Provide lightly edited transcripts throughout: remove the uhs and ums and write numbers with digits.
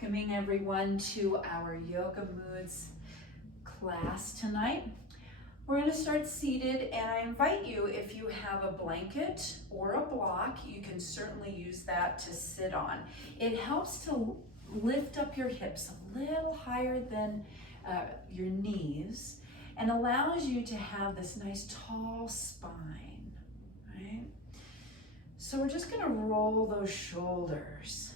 welcoming everyone to our Yoga Moods class tonight. We're going to start seated, and I invite you, if you have a blanket or a block, you can certainly use that to sit on. It helps to lift up your hips a little higher than your knees and allows you to have this nice tall spine, right? So we're just going to roll those shoulders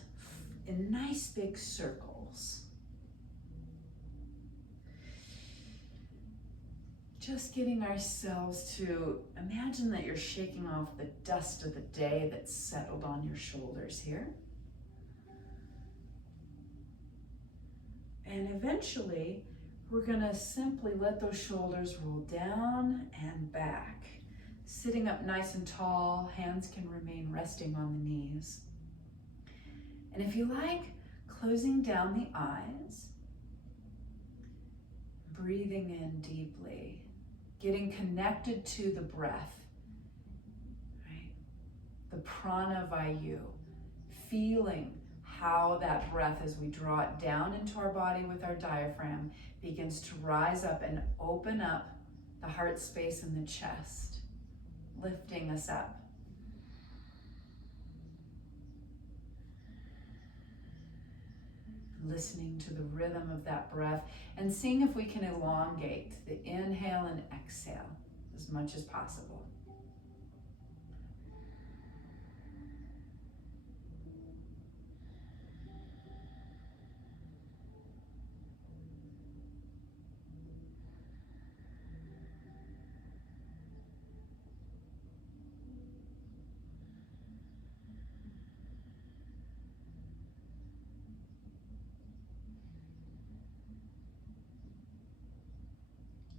in nice big circles. Just getting ourselves to imagine that you're shaking off the dust of the day that's settled on your shoulders here. And eventually, we're going to simply let those shoulders roll down and back. Sitting up nice and tall, hands can remain resting on the knees. And if you like, closing down the eyes, breathing in deeply, getting connected to the breath, right? The prana vayu, feeling how that breath, as we draw it down into our body with our diaphragm, begins to rise up and open up the heart space in the chest, lifting us up. Listening to the rhythm of that breath and seeing if we can elongate the inhale and exhale as much as possible.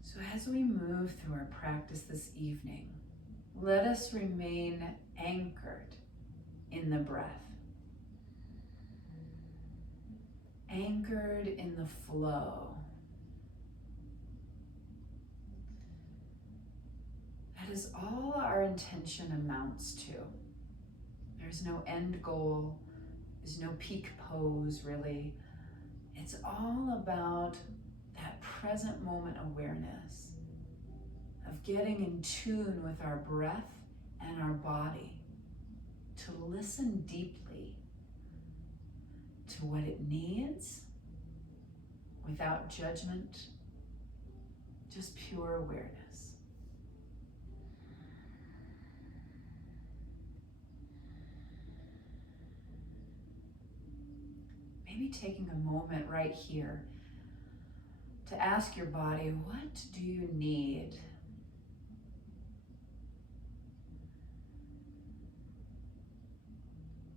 So as we move through our practice this evening, let us remain anchored in the breath. Anchored in the flow. That is all our intention amounts to. There's no end goal, there's no peak pose really. It's all about that present moment awareness of getting in tune with our breath and our body, to listen deeply to what it needs without judgment, just pure awareness. Maybe taking a moment right here to ask your body, what do you need?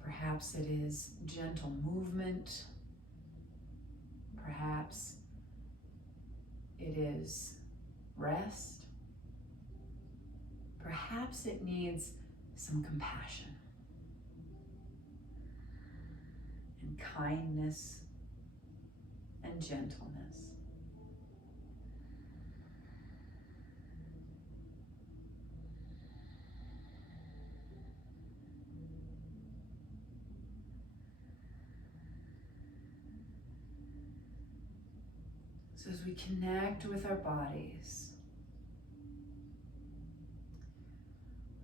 Perhaps it is gentle movement. Perhaps it is rest. Perhaps it needs some compassion and kindness and gentleness. So as we connect with our bodies,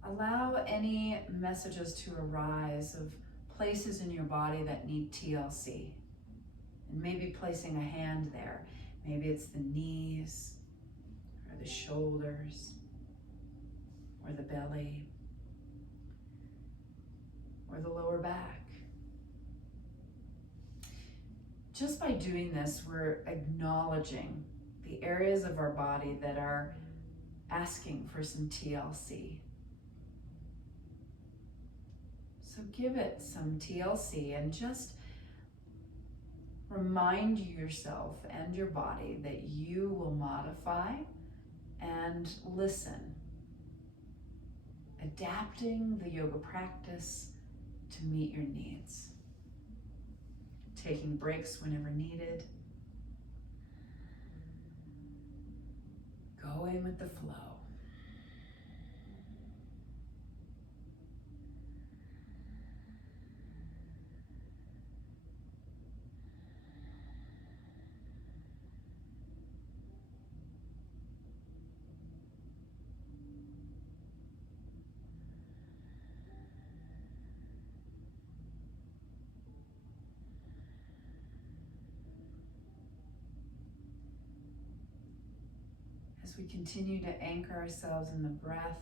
allow any messages to arise of places in your body that need TLC. And maybe placing a hand there. Maybe it's the knees, or the shoulders, or the belly, or the lower back. Just by doing this, we're acknowledging the areas of our body that are asking for some TLC. So give it some TLC and just remind yourself and your body that you will modify and listen, adapting the yoga practice to meet your needs. Taking breaks whenever needed. Going with the flow. As we continue to anchor ourselves in the breath,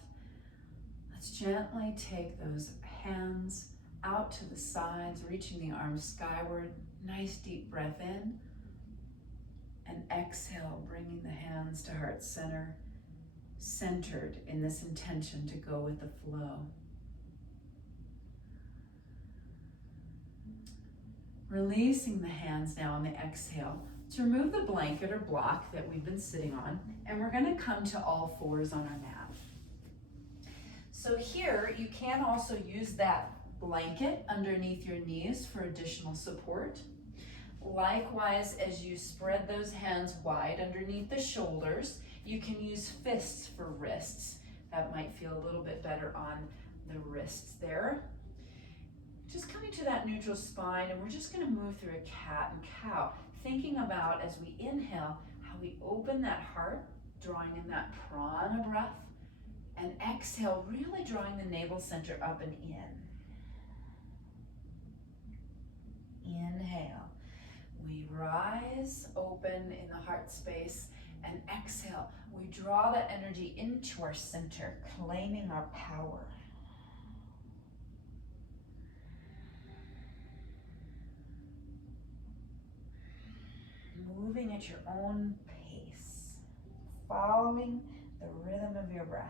let's gently take those hands out to the sides, reaching the arms skyward. Nice deep breath in. And exhale, bringing the hands to heart center, centered in this intention to go with the flow. Releasing the hands now on the exhale to remove the blanket or block that we've been sitting on, and we're going to come to all fours on our mat. So here you can also use that blanket underneath your knees for additional support. Likewise, as you spread those hands wide underneath the shoulders, you can use fists for wrists. That might feel a little bit better on the wrists there. Just coming to that neutral spine, and we're just going to move through a cat and cow, thinking about as we inhale, how we open that heart, drawing in that prana breath, and exhale, really drawing the navel center up and in. Inhale. We rise, open in the heart space, and exhale. We draw that energy into our center, claiming our power. Moving at your own pace, following the rhythm of your breath.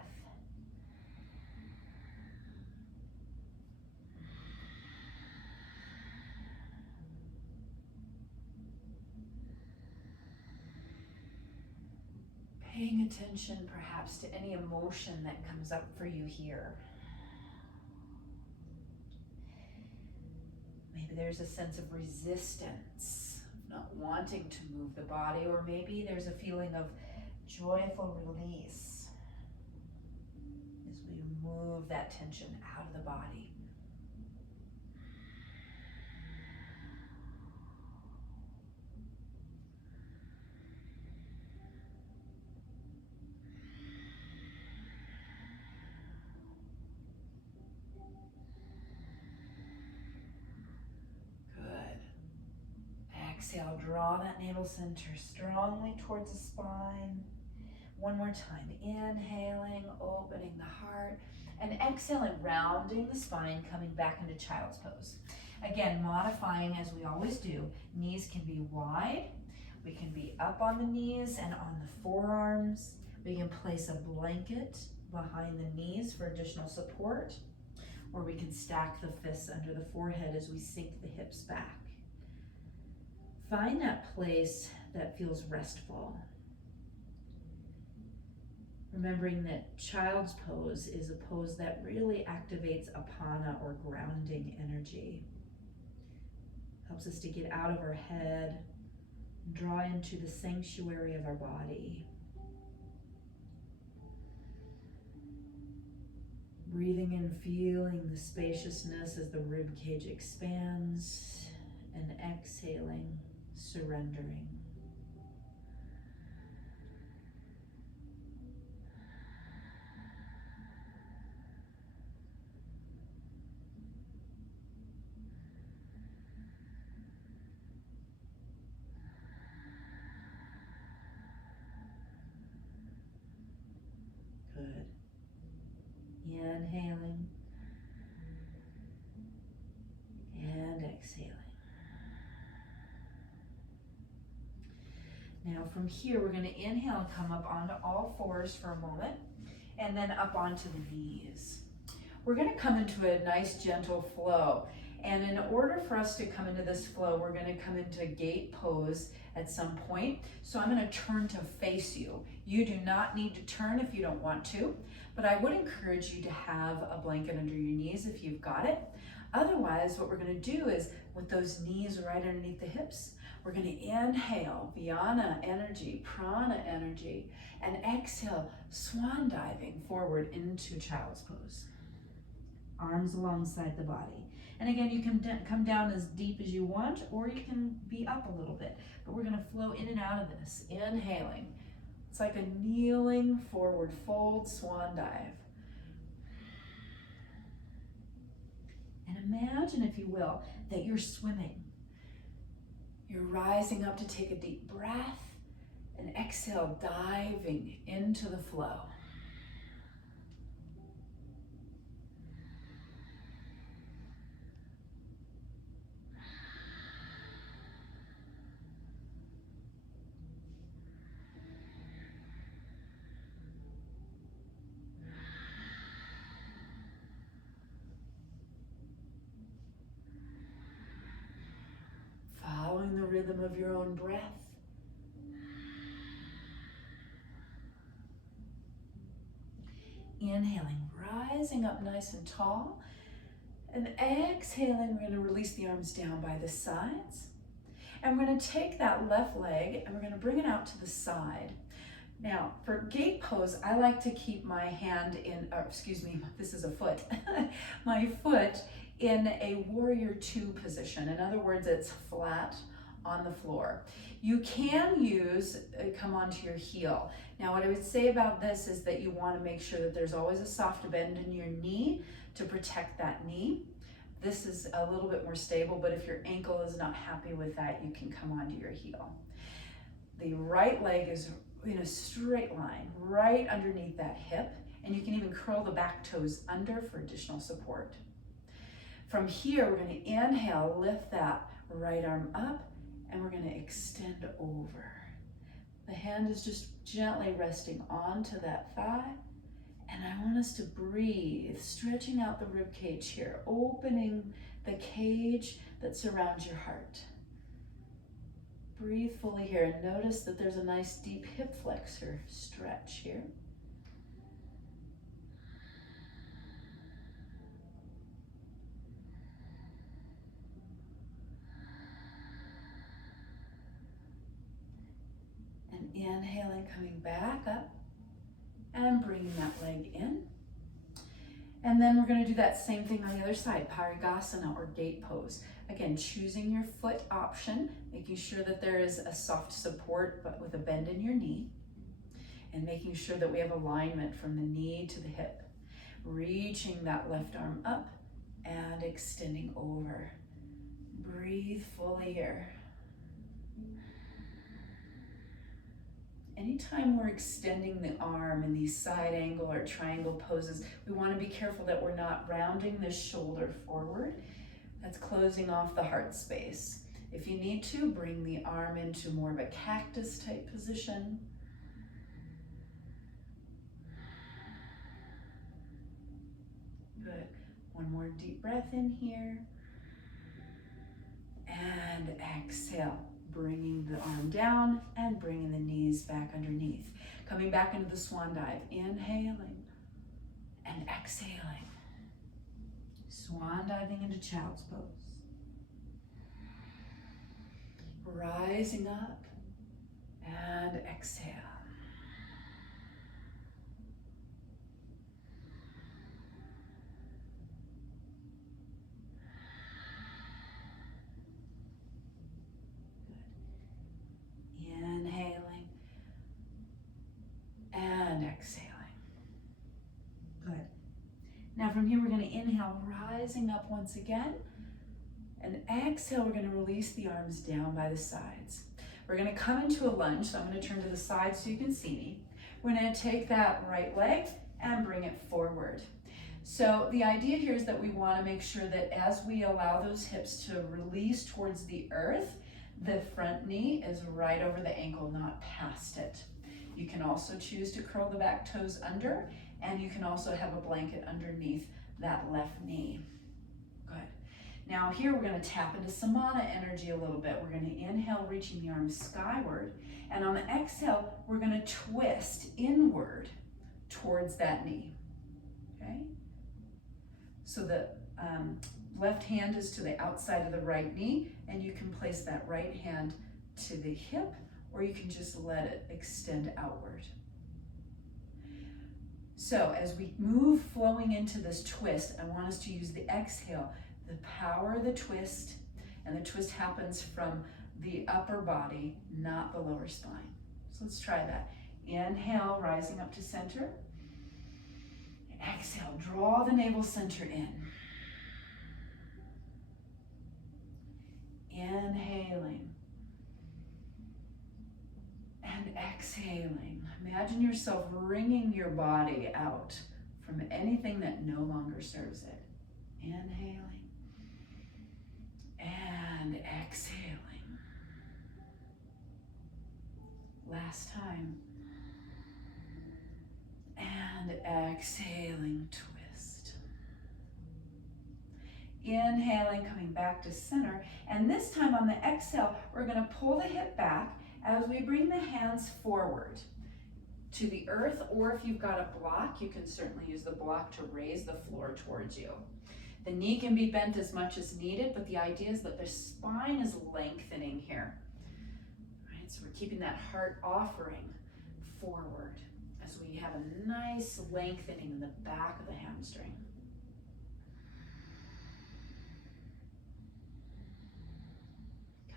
Paying attention perhaps to any emotion that comes up for you here. Maybe there's a sense of resistance, not wanting to move the body, or maybe there's a feeling of joyful release as we move that tension out of the body. Exhale, draw that navel center strongly towards the spine. One more time, inhaling, opening the heart, and exhaling, rounding the spine, coming back into child's pose. Again, modifying as we always do. Knees can be wide, we can be up on the knees and on the forearms. We can place a blanket behind the knees for additional support, or we can stack the fists under the forehead as we sink the hips back. Find that place that feels restful. Remembering that child's pose is a pose that really activates apana, or grounding energy. Helps us to get out of our head, draw into the sanctuary of our body. Breathing in, feeling the spaciousness as the rib cage expands, and exhaling, surrendering. Good. Inhaling and exhaling. Now from here, we're going to inhale and come up onto all fours for a moment, and then up onto the knees. We're going to come into a nice gentle flow. And in order for us to come into this flow, we're going to come into gate pose at some point. So I'm going to turn to face you. You do not need to turn if you don't want to, but I would encourage you to have a blanket under your knees if you've got it. Otherwise, what we're going to do is, with those knees right underneath the hips, we're going to inhale Vyana energy, prana energy, and exhale, swan diving forward into child's pose. Arms alongside the body. And again, you can come down as deep as you want, or you can be up a little bit. But we're going to flow in and out of this. Inhaling. It's like a kneeling forward fold swan dive. And imagine, if you will, that you're swimming. You're rising up to take a deep breath, And exhale, diving into the flow. Following the rhythm of your own breath. Inhaling, rising up nice and tall. And exhaling, we're going to release the arms down by the sides. And we're going to take that left leg and we're going to bring it out to the side. Now, for gate pose, I like to keep my hand in, this is a foot, my foot in a warrior two position. In other words, it's flat on the floor. You can use, come onto your heel. Now, what I would say about this is that you want to make sure that there's always a soft bend in your knee to protect that knee. This is a little bit more stable, but if your ankle is not happy with that, you can come onto your heel. The right leg is in a straight line right underneath that hip, and you can even curl the back toes under for additional support. From here, we're going to inhale, lift that right arm up, and we're going to extend over. The hand is just gently resting onto that thigh, and I want us to breathe, stretching out the rib cage here, opening the cage that surrounds your heart. Breathe fully here and notice that there's a nice deep hip flexor stretch here. And inhaling, coming back up and bringing that leg in. And then we're going to do that same thing on the other side, Parigasana or gate pose. Again, choosing your foot option, making sure that there is a soft support but with a bend in your knee, and making sure that we have alignment from the knee to the hip. Reaching that left arm up and extending over. Breathe fully here. Anytime we're extending the arm in these side angle or triangle poses, we want to be careful that we're not rounding the shoulder forward. That's closing off the heart space. If you need to, bring the arm into more of a cactus type position. Good. One more deep breath in here. And exhale. Bringing the arm down and bringing the knees back underneath. Coming back into the swan dive. Inhaling and exhaling. Swan diving into child's pose. Rising up and exhale. Inhaling and exhaling. Good. Now from here, we're going to inhale, rising up once again. And exhale, we're going to release the arms down by the sides. We're going to come into a lunge, so I'm going to turn to the side so you can see me. We're going to take that right leg and bring it forward. So the idea here is that we want to make sure that as we allow those hips to release towards the earth, the front knee is right over the ankle, not past it. You can also choose to curl the back toes under, and you can also have a blanket underneath that left knee. Good. Now here we're going to tap into Samana energy a little bit. We're going to inhale, reaching the arms skyward, and on the exhale, we're going to twist inward towards that knee. Okay? So the left hand is to the outside of the right knee, and you can place that right hand to the hip, or you can just let it extend outward. So as we move flowing into this twist, I want us to use the exhale, the power of the twist, and the twist happens from the upper body, not the lower spine. So let's try that. Inhale, rising up to center. Exhale, draw the navel center in. Inhaling and exhaling. exhaling. Imagine yourself wringing your body out from anything that no longer serves it. Inhaling and exhaling. Last time. And exhaling, twist. Inhaling, coming back to center. And this time on the exhale, we're going to pull the hip back as we bring the hands forward to the earth, or if you've got a block, you can certainly use the block to raise the floor towards you. The knee can be bent as much as needed, but the idea is that the spine is lengthening here. All right, so we're keeping that heart offering forward as we have a nice lengthening in the back of the hamstring.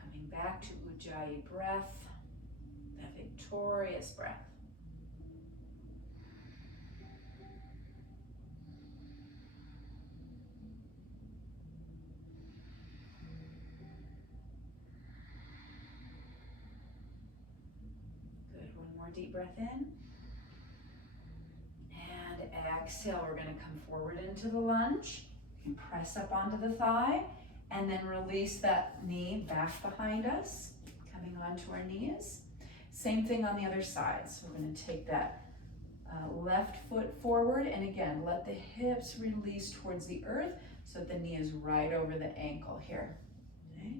Coming back to Ujjayi breath, the victorious breath. Good, one more deep breath in. And exhale, we're going to come forward into the lunge. You can press up onto the thigh and then release that knee back behind us, coming onto our knees. Same thing on the other side. So we're going to take that left foot forward, and again, let the hips release towards the earth so that the knee is right over the ankle here. Okay.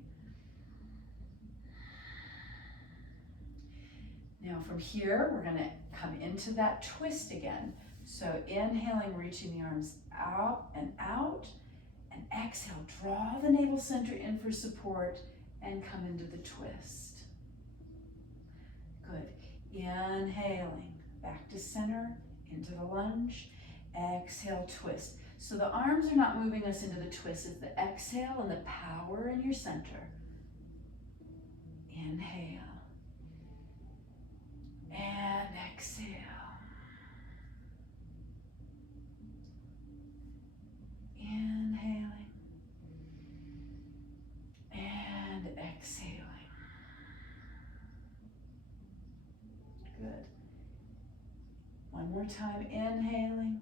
Now from here, we're going to come into that twist again. So inhaling, reaching the arms out, and exhale, draw the navel center in for support and come into the twist. Good. Inhaling, back to center, into the lunge. Exhale, twist. So the arms are not moving us into the twist. It's the exhale and the power in your center. Inhale. And exhale. Inhaling. And exhaling. Good. One more time, inhaling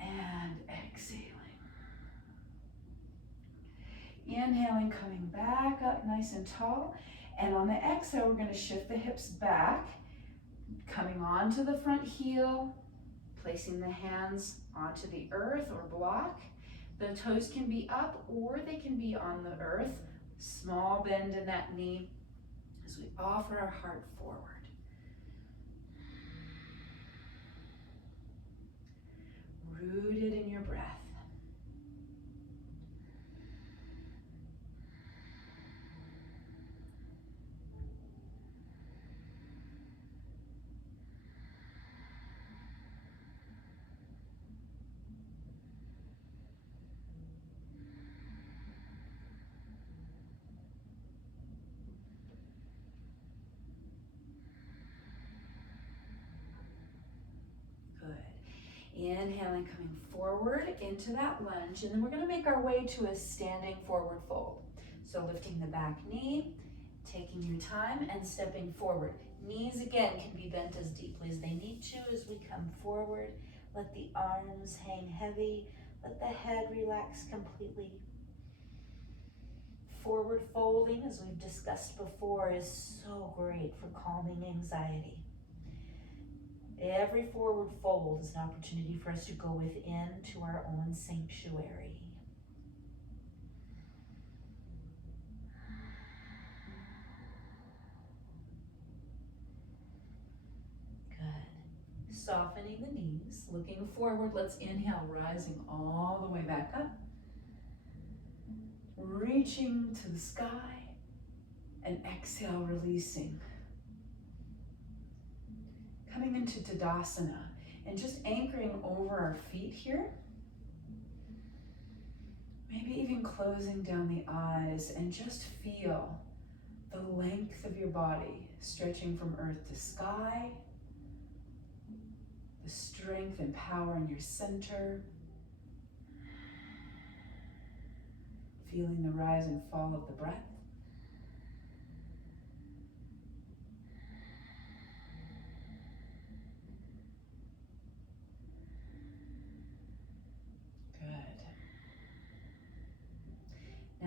and exhaling. Inhaling, coming back up nice and tall. And on the exhale, we're going to shift the hips back, coming onto the front heel, placing the hands onto the earth or block. The toes can be up or they can be on the earth. Small bend in that knee as we offer our heart forward. Rooted in your breath. Inhaling, coming forward into that lunge, and then we're going to make our way to a standing forward fold. So lifting the back knee, taking your time, and stepping forward. Knees, again, can be bent as deeply as they need to as we come forward. Let the arms hang heavy. Let the head relax completely. Forward folding, as we've discussed before, is so great for calming anxiety. Every forward fold is an opportunity for us to go within to our own sanctuary. Good. Softening the knees, looking forward. Let's inhale, rising all the way back up. Reaching to the sky, and exhale, releasing. Coming into Tadasana and just anchoring over our feet here. Maybe even closing down the eyes and just feel the length of your body stretching from earth to sky. The strength and power in your center. Feeling the rise and fall of the breath.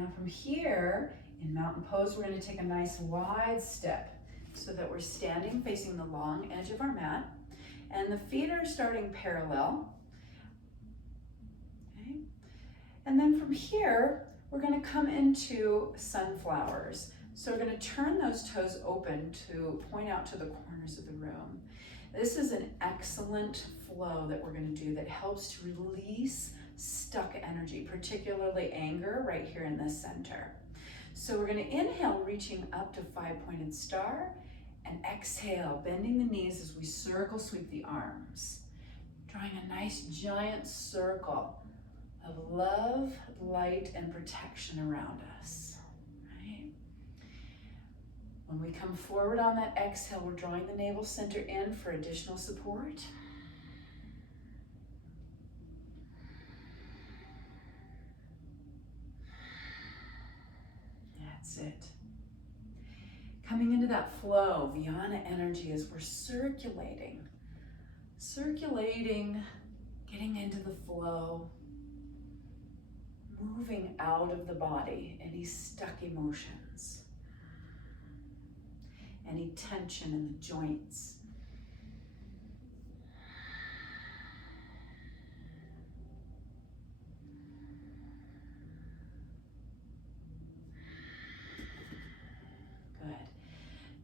Now from here, in mountain pose, we're going to take a nice wide step so that we're standing facing the long edge of our mat, and the feet are starting parallel. Okay. And then from here, we're going to come into sunflowers. So we're going to turn those toes open to point out to the corners of the room. This is an excellent flow that we're going to do that helps to release stuck energy, particularly anger right here in the center. So we're going to inhale, reaching up to 5-pointed star, and exhale, bending the knees as we circle sweep the arms, drawing a nice giant circle of love, light, and protection around us. Right? When we come forward on that exhale, we're drawing the navel center in for additional support. That's it. Coming into that flow, Viana energy, as we're circulating, getting into the flow, moving out of the body, any stuck emotions, any tension in the joints.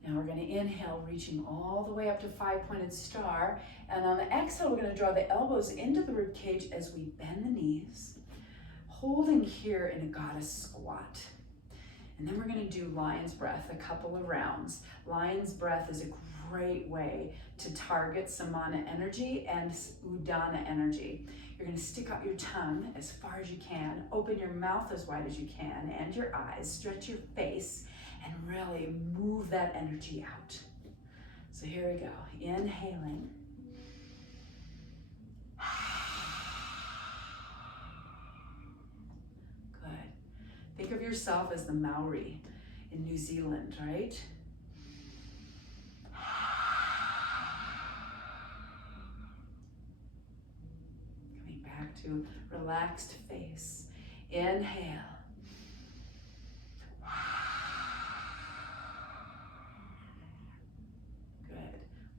Now we're going to inhale, reaching all the way up to 5-pointed star. And on the exhale, we're going to draw the elbows into the rib cage as we bend the knees, holding here in a goddess squat. And then we're going to do lion's breath a couple of rounds. Lion's breath is a great way to target Samana energy and Udana energy. You're going to stick out your tongue as far as you can, open your mouth as wide as you can, and your eyes, stretch your face, and really move that energy out. So here we go, inhaling. Good. Think of yourself as the Maori in New Zealand, right? Coming back to relaxed face. Inhale.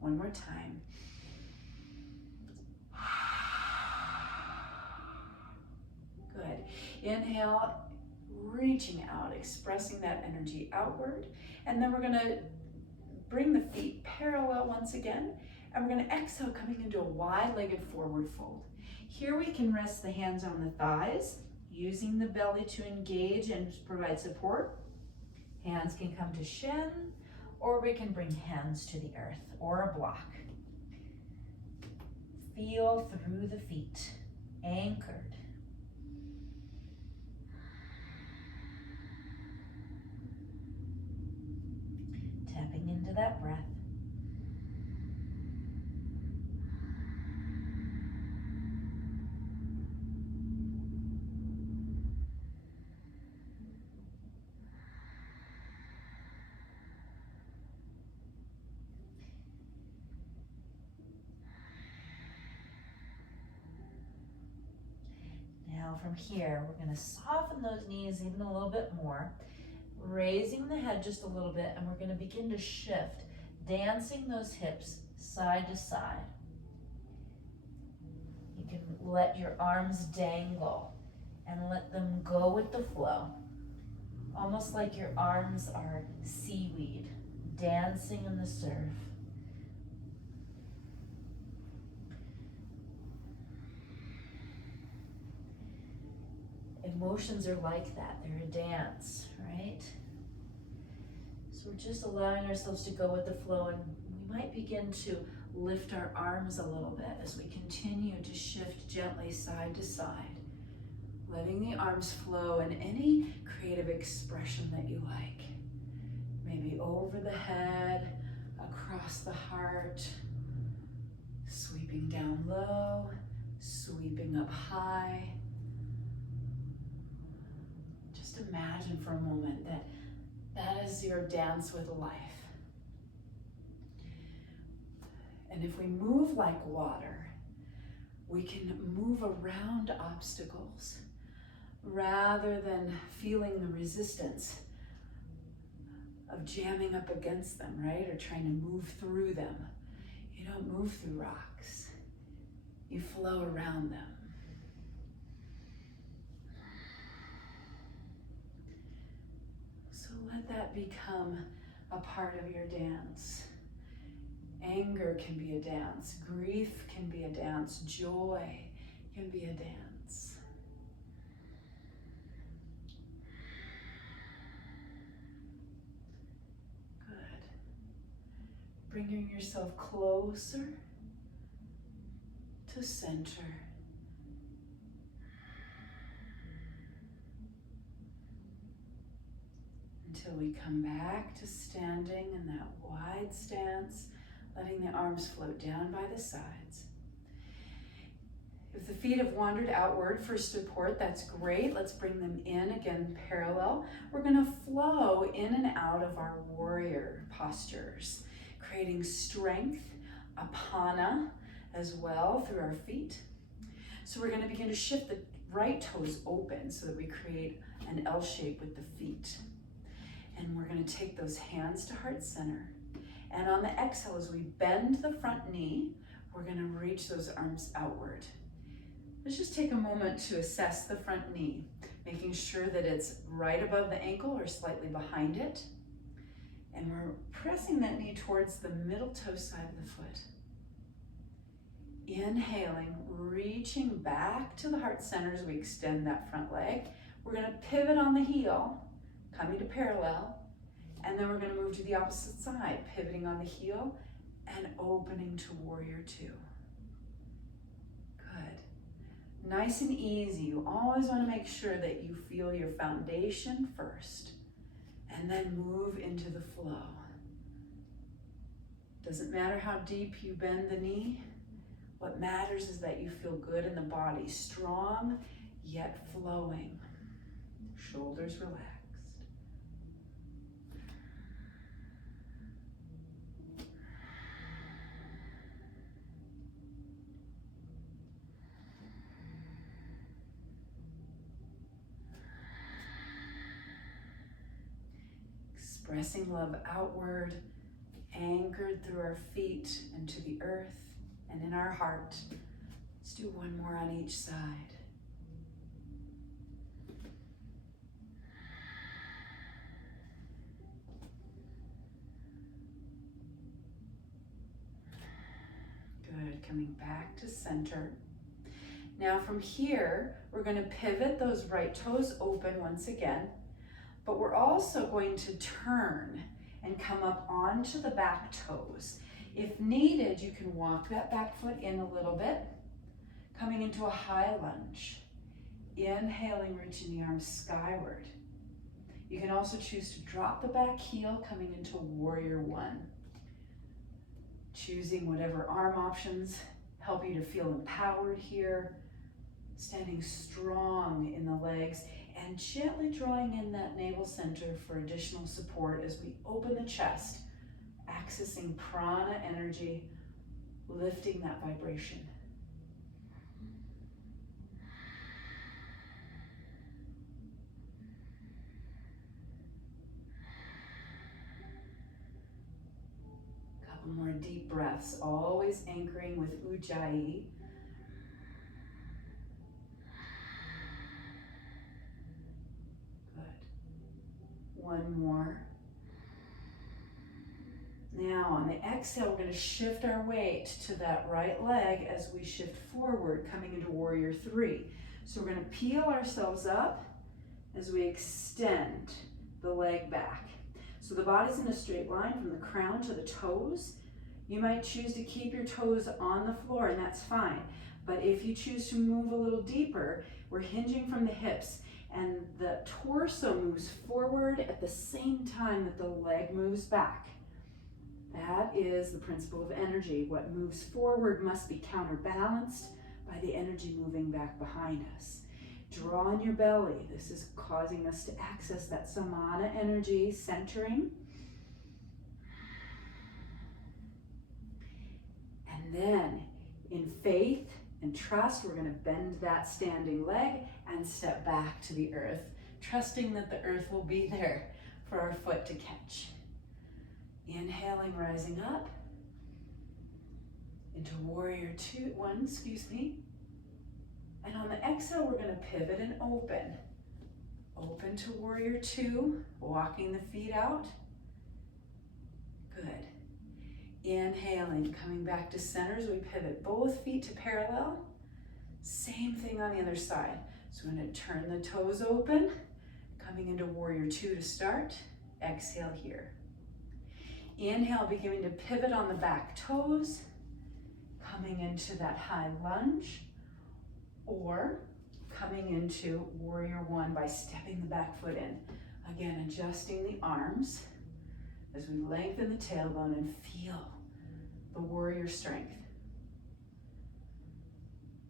One more time. Good. Inhale, reaching out, expressing that energy outward. And then we're going to bring the feet parallel once again. And we're going to exhale, coming into a wide-legged forward fold. Here we can rest the hands on the thighs, using the belly to engage and provide support. Hands can come to shin, or we can bring hands to the earth or a block. Feel through the feet, anchored. Tapping into that breath. Now from here, we're going to soften those knees even a little bit more, raising the head just a little bit, and we're going to begin to shift, dancing those hips side to side. You can let your arms dangle and let them go with the flow, almost like your arms are seaweed dancing in the surf. Emotions are like that, they're a dance, right? So we're just allowing ourselves to go with the flow, and we might begin to lift our arms a little bit as we continue to shift gently side to side, letting the arms flow in any creative expression that you like. Maybe over the head, across the heart, sweeping down low, sweeping up high. Imagine for a moment that that is your dance with life. And if we move like water, we can move around obstacles, rather than feeling the resistance of jamming up against them, right? Or trying to move through them. You don't move through rocks. You flow around them. So let that become a part of your dance. Anger can be a dance. Grief can be a dance. Joy can be a dance. Good. Bringing yourself closer to center. Until we come back to standing in that wide stance, letting the arms float down by the sides. If the feet have wandered outward for support, that's great. Let's bring them in again, parallel. We're going to flow in and out of our warrior postures, creating strength, apana as well through our feet. So we're going to begin to shift the right toes open so that we create an L shape with the feet. And we're going to take those hands to heart center. And on the exhale, as we bend the front knee, we're going to reach those arms outward. Let's just take a moment to assess the front knee, making sure that it's right above the ankle or slightly behind it. And we're pressing that knee towards the middle toe side of the foot. Inhaling, reaching back to the heart center as we extend that front leg. We're going to pivot on the heel, coming to parallel, and then we're going to move to the opposite side, pivoting on the heel and opening to warrior two. Good. Nice and easy. You always want to make sure that you feel your foundation first and then move into the flow. Doesn't matter how deep you bend the knee. What matters is that you feel good in the body, strong yet flowing. Shoulders relaxed. Expressing love outward, anchored through our feet into the earth and in our heart. Let's do one more on each side. Good, coming back to center. Now from here, we're going to pivot those right toes open once again, but we're also going to turn and come up onto the back toes. If needed, you can walk that back foot in a little bit, coming into a high lunge. Inhaling, reaching the arms skyward. You can also choose to drop the back heel, coming into warrior one. Choosing whatever arm options help you to feel empowered here. Standing strong in the legs and gently drawing in that navel center for additional support as we open the chest, accessing prana energy, lifting that vibration. Couple more deep breaths, always anchoring with Ujjayi. One more. Now on the exhale, we're going to shift our weight to that right leg as we shift forward, coming into warrior three. So we're going to peel ourselves up as we extend the leg back. So the body's in a straight line from the crown to the toes. You might choose to keep your toes on the floor, and that's fine. But if you choose to move a little deeper, we're hinging from the hips. And the torso moves forward at the same time that the leg moves back. That is the principle of energy. What moves forward must be counterbalanced by the energy moving back behind us. Draw in your belly. This is causing us to access that samana energy, centering. And then, in faith And trust, we're gonna bend that standing leg and step back to the earth, trusting that the earth will be there for our foot to catch. Inhaling, rising up into warrior one. And on the exhale, we're gonna pivot and open. Open to warrior two, walking the feet out. Good. Inhaling, coming back to center as we pivot both feet to parallel. Same thing on the other side. So we're going to turn the toes open, coming into warrior two to start. Exhale here. Inhale, beginning to pivot on the back toes, coming into that high lunge, or coming into warrior one by stepping the back foot in. Again, adjusting the arms as we lengthen the tailbone and feel the warrior strength.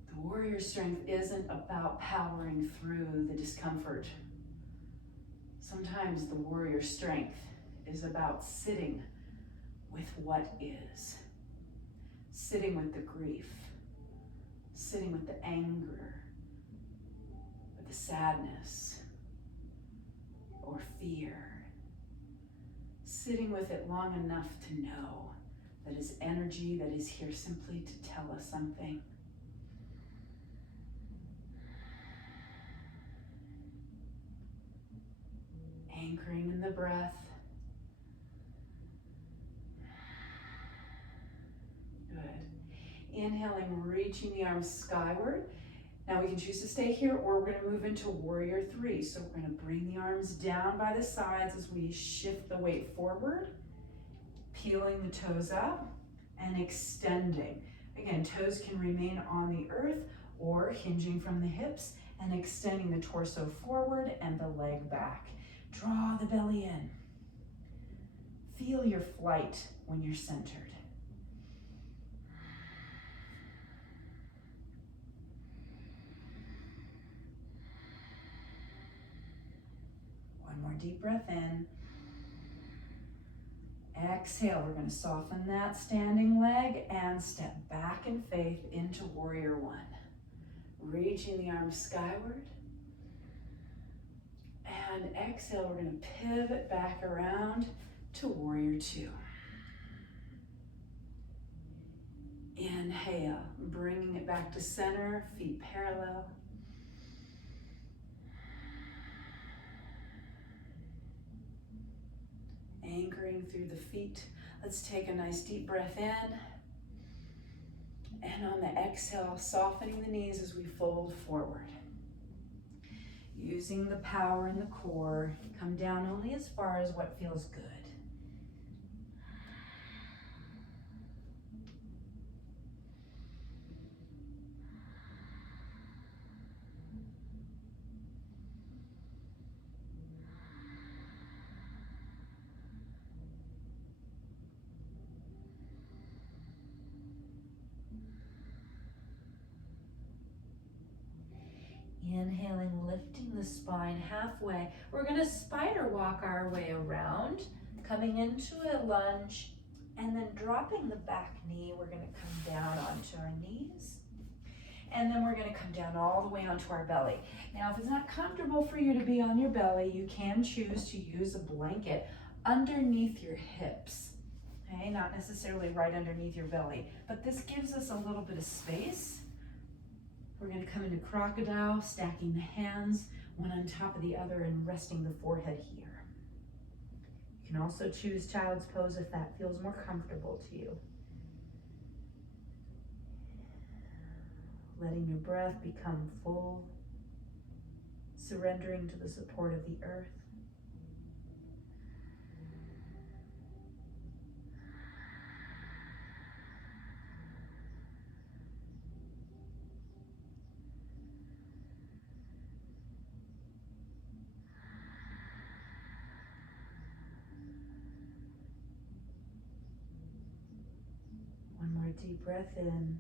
The warrior strength isn't about powering through the discomfort. Sometimes the warrior strength is about sitting with what is. Sitting with the grief. Sitting with the anger. With the sadness. Or fear. Sitting with it long enough to know that is energy that is here simply to tell us something. Anchoring in the breath. Good. Inhaling, reaching the arms skyward. Now we can choose to stay here, or we're going to move into warrior three. So we're going to bring the arms down by the sides as we shift the weight forward, peeling the toes up and extending. Again, toes can remain on the earth or hinging from the hips and extending the torso forward and the leg back. Draw the belly in. Feel your flight when you're centered. One more deep breath in. Exhale, we're going to soften that standing leg and step back in faith into warrior one. Reaching the arms skyward. And exhale, we're going to pivot back around to warrior two. Inhale, bringing it back to center, feet parallel. Anchoring through the feet. Let's take a nice deep breath in. And on the exhale, softening the knees as we fold forward. Using the power in the core, come down only as far as what feels good. Inhaling, lifting the spine halfway. We're going to spider walk our way around, coming into a lunge, and then dropping the back knee. We're going to come down onto our knees, and then we're going to come down all the way onto our belly. Now, if it's not comfortable for you to be on your belly, you can choose to use a blanket underneath your hips. Okay, not necessarily right underneath your belly, but this gives us a little bit of space. We're going to come into crocodile, stacking the hands one on top of the other and resting the forehead here. You can also choose child's pose if that feels more comfortable to you. Letting your breath become full, surrendering to the support of the earth. One more deep breath in.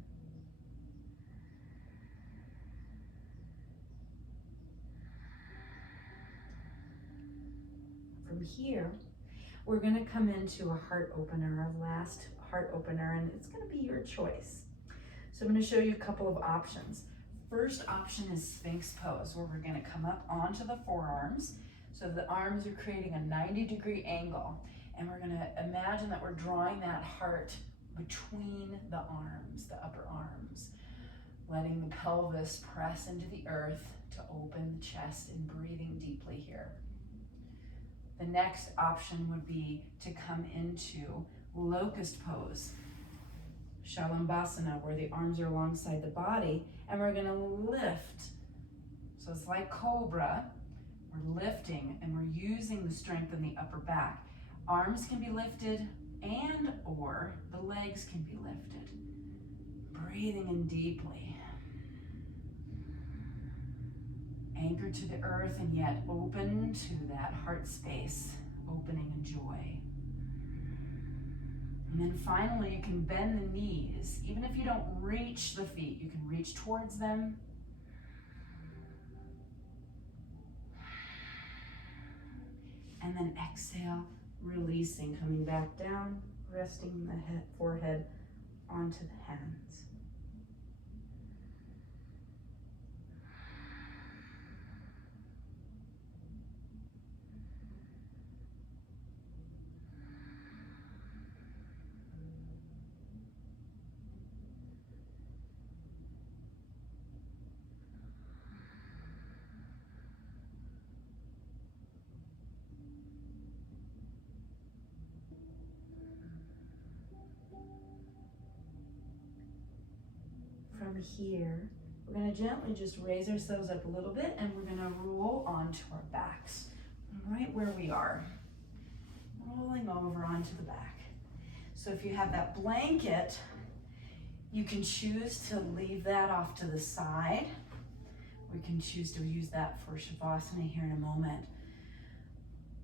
From here, we're going to come into a heart opener, our last heart opener, and it's going to be your choice. So I'm going to show you a couple of options. First option is Sphinx pose, where we're going to come up onto the forearms. So the arms are creating a 90-degree angle. And we're going to imagine that we're drawing that heart between the arms, the upper arms, letting the pelvis press into the earth to open the chest and breathing deeply here. The next option would be to come into locust pose, Shalambhasana, where the arms are alongside the body, and we're going to lift. So it's like cobra. We're lifting and we're using the strength in the upper back. Arms can be lifted and or the legs can be lifted. Breathing in deeply. Anchor to the earth and yet open to that heart space, opening in joy. And then finally, you can bend the knees. Even if you don't reach the feet, you can reach towards them. And then exhale, releasing, coming back down, resting the forehead onto the hands. From here, we're going to gently just raise ourselves up a little bit and we're going to roll onto our backs, right where we are, rolling over onto the back. So if you have that blanket, you can choose to leave that off to the side. We can choose to use that for Shavasana here in a moment.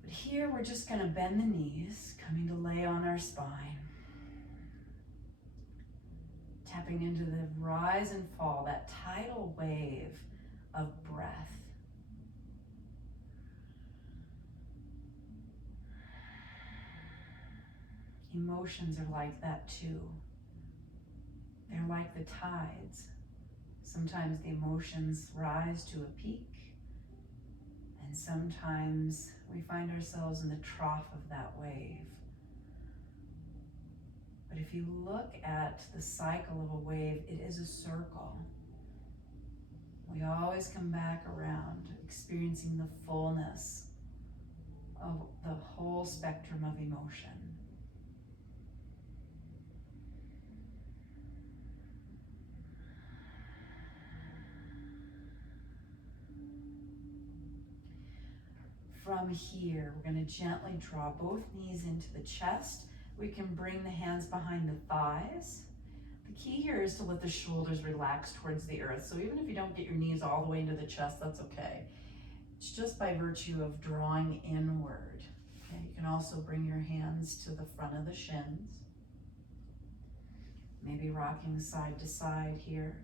But here we're just going to bend the knees, coming to lay on our spine. Tapping into the rise and fall, that tidal wave of breath. Emotions are like that too. They're like the tides. Sometimes the emotions rise to a peak, and sometimes we find ourselves in the trough of that wave. But if you look at the cycle of a wave, it is a circle. We always come back around, experiencing the fullness of the whole spectrum of emotion. From here, we're going to gently draw both knees into the chest. We can bring the hands behind the thighs. The key here is to let the shoulders relax towards the earth. So even if you don't get your knees all the way into the chest, that's okay. It's just by virtue of drawing inward. Okay, you can also bring your hands to the front of the shins. Maybe rocking side to side here.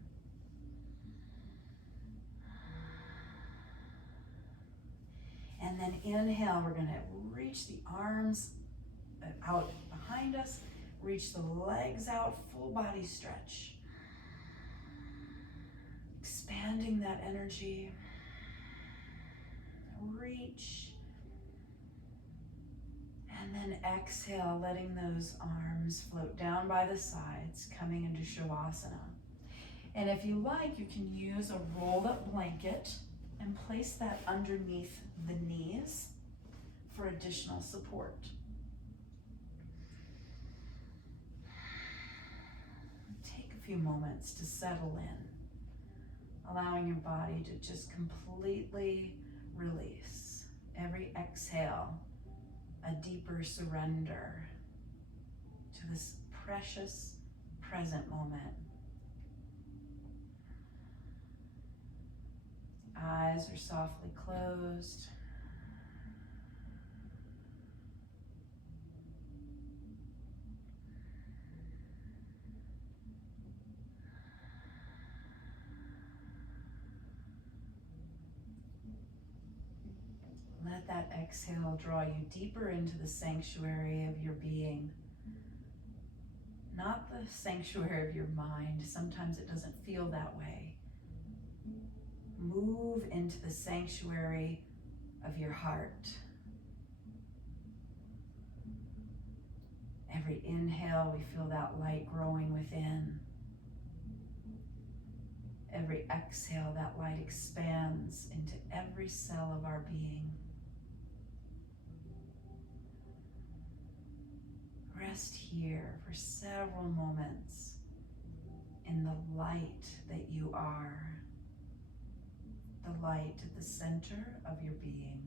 And then inhale, we're going to reach the arms out behind us, reach the legs out, full body stretch. Expanding that energy. Reach. And then exhale, letting those arms float down by the sides, coming into Shavasana. And if you like, you can use a rolled up blanket and place that underneath the knees for additional support. Take a few moments to settle in, allowing your body to just completely release. Every exhale, a deeper surrender to this precious present moment. Eyes are softly closed. Let that exhale draw you deeper into the sanctuary of your being. not the sanctuary of your mind. Sometimes it doesn't feel that way. Move into the sanctuary of your heart. Every inhale, we feel that light growing within. Every exhale, that light expands into every cell of our being. Rest here for several moments in the light that you are, the light at the center of your being.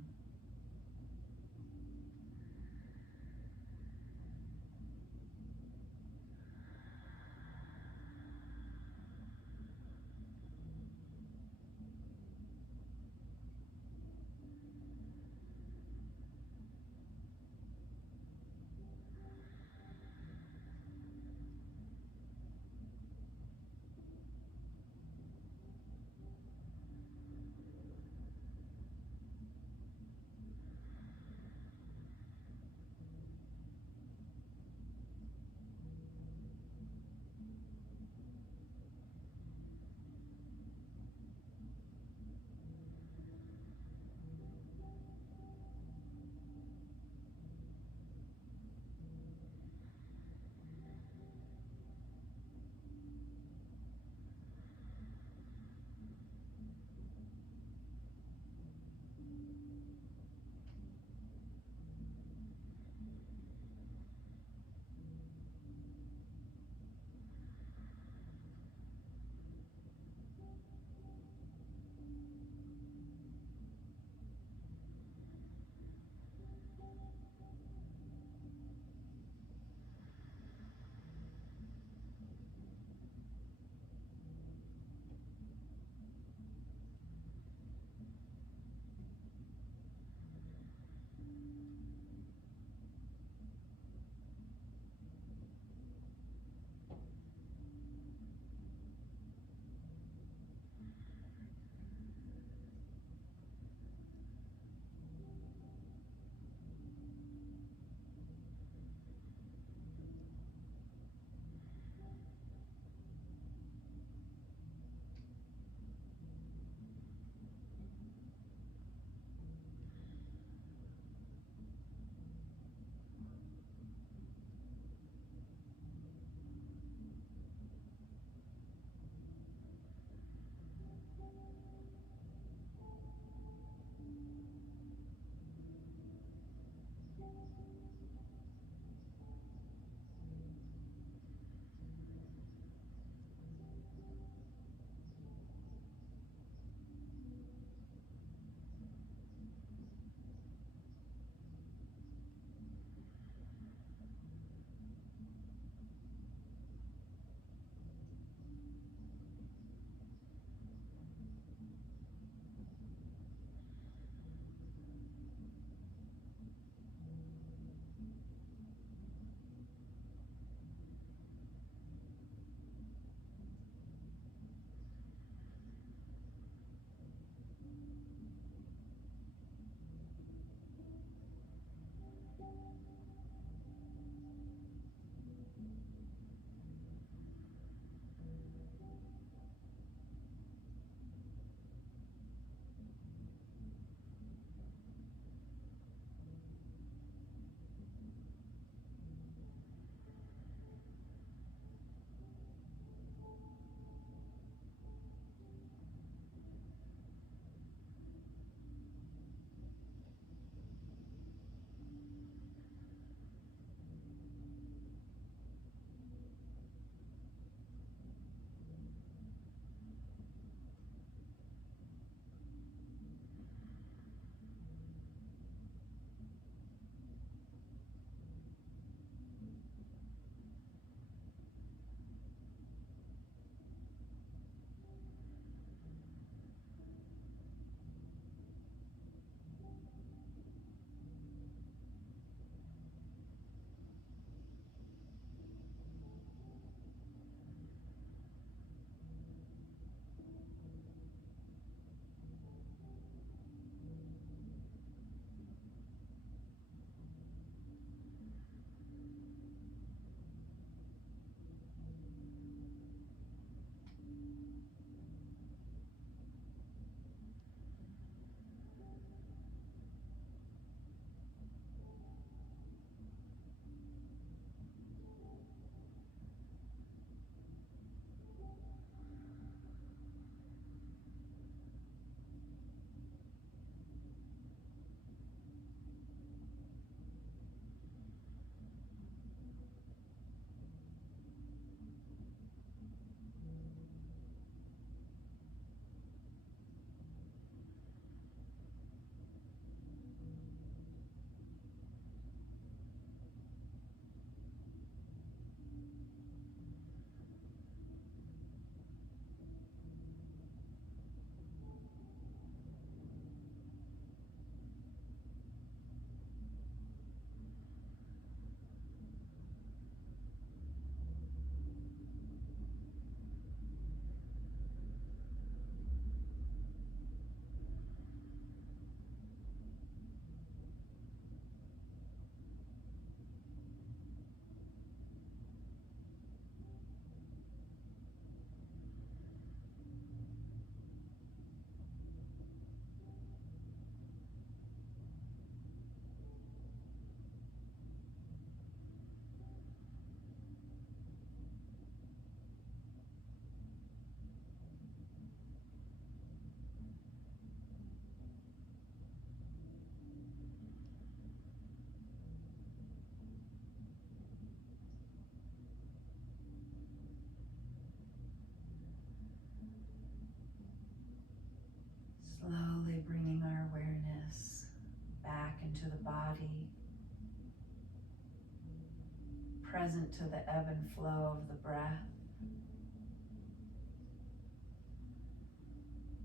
Slowly bringing our awareness back into the body, present to the ebb and flow of the breath.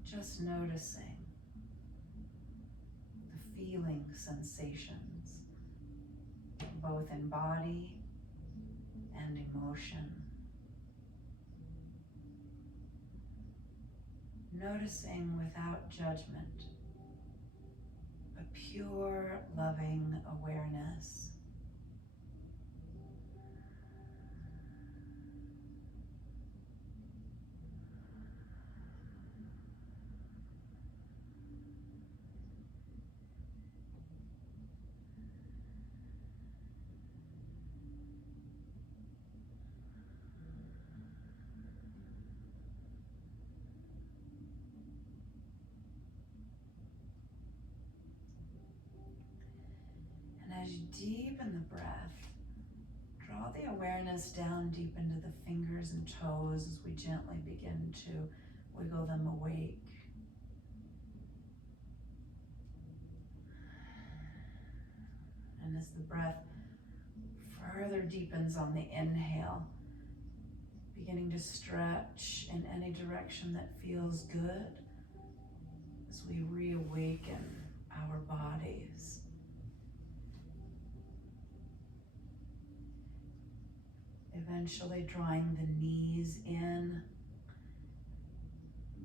Just noticing the feeling sensations, both in body and emotion. Noticing without judgment, a pure, loving awareness. As you deepen the breath, draw the awareness down deep into the fingers and toes as we gently begin to wiggle them awake. And as the breath further deepens on the inhale, beginning to stretch in any direction that feels good as we reawaken our bodies. Eventually drawing the knees in,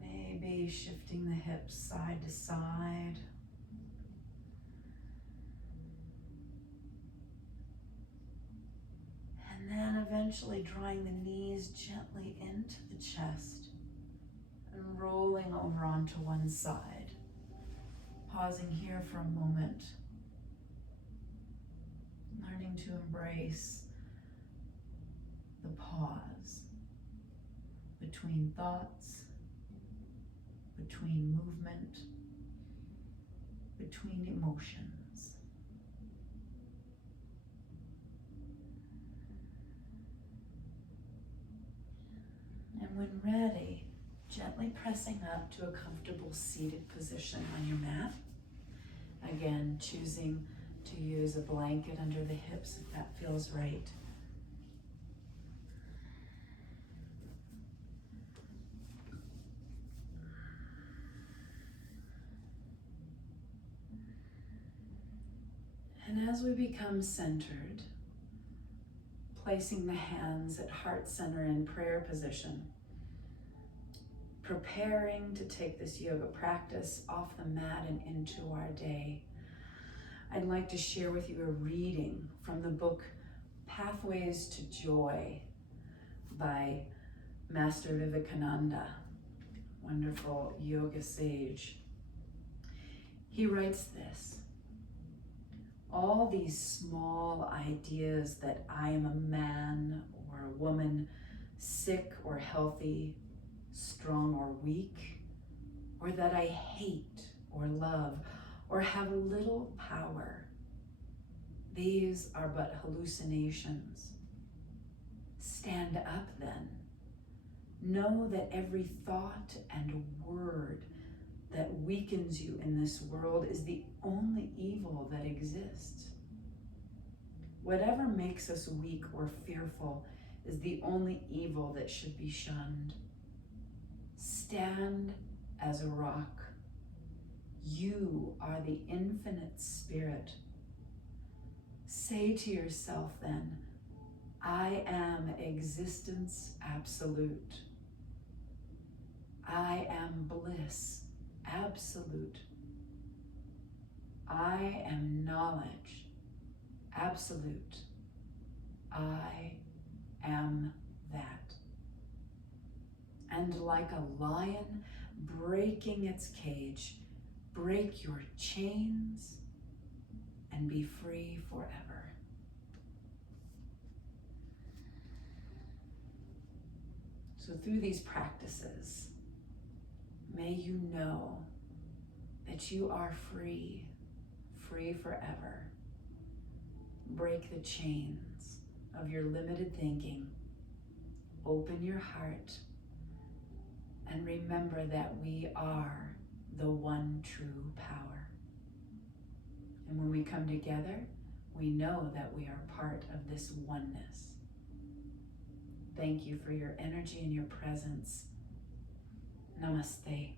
maybe shifting the hips side to side. And then eventually drawing the knees gently into the chest and rolling over onto one side. Pausing here for a moment, learning to embrace the pause between thoughts, between movement, between emotions. And when ready, gently pressing up to a comfortable seated position on your mat. Again, choosing to use a blanket under the hips if that feels right. And as we become centered, placing the hands at heart center in prayer position, preparing to take this yoga practice off the mat and into our day, I'd like to share with you a reading from the book Pathways to Joy by Master Vivekananda, wonderful yoga sage. He writes this: all these small ideas that I am a man or a woman, sick or healthy, strong or weak, or that I hate or love or have little power, these are but hallucinations. Stand up then. Know that every thought and word that weakens you in this world is the only evil that exists. Whatever makes us weak or fearful is the only evil that should be shunned. Stand as a rock. You are the infinite spirit. Say to yourself then, I am existence absolute. I am bliss absolute. I am knowledge absolute. I am that. And like a lion breaking its cage, break your chains and be free forever. So through these practices, may you know that you are free, free forever. Break the chains of your limited thinking. Open your heart and remember that we are the one true power. And when we come together, we know that we are part of this oneness. Thank you for your energy and your presence. Namaste.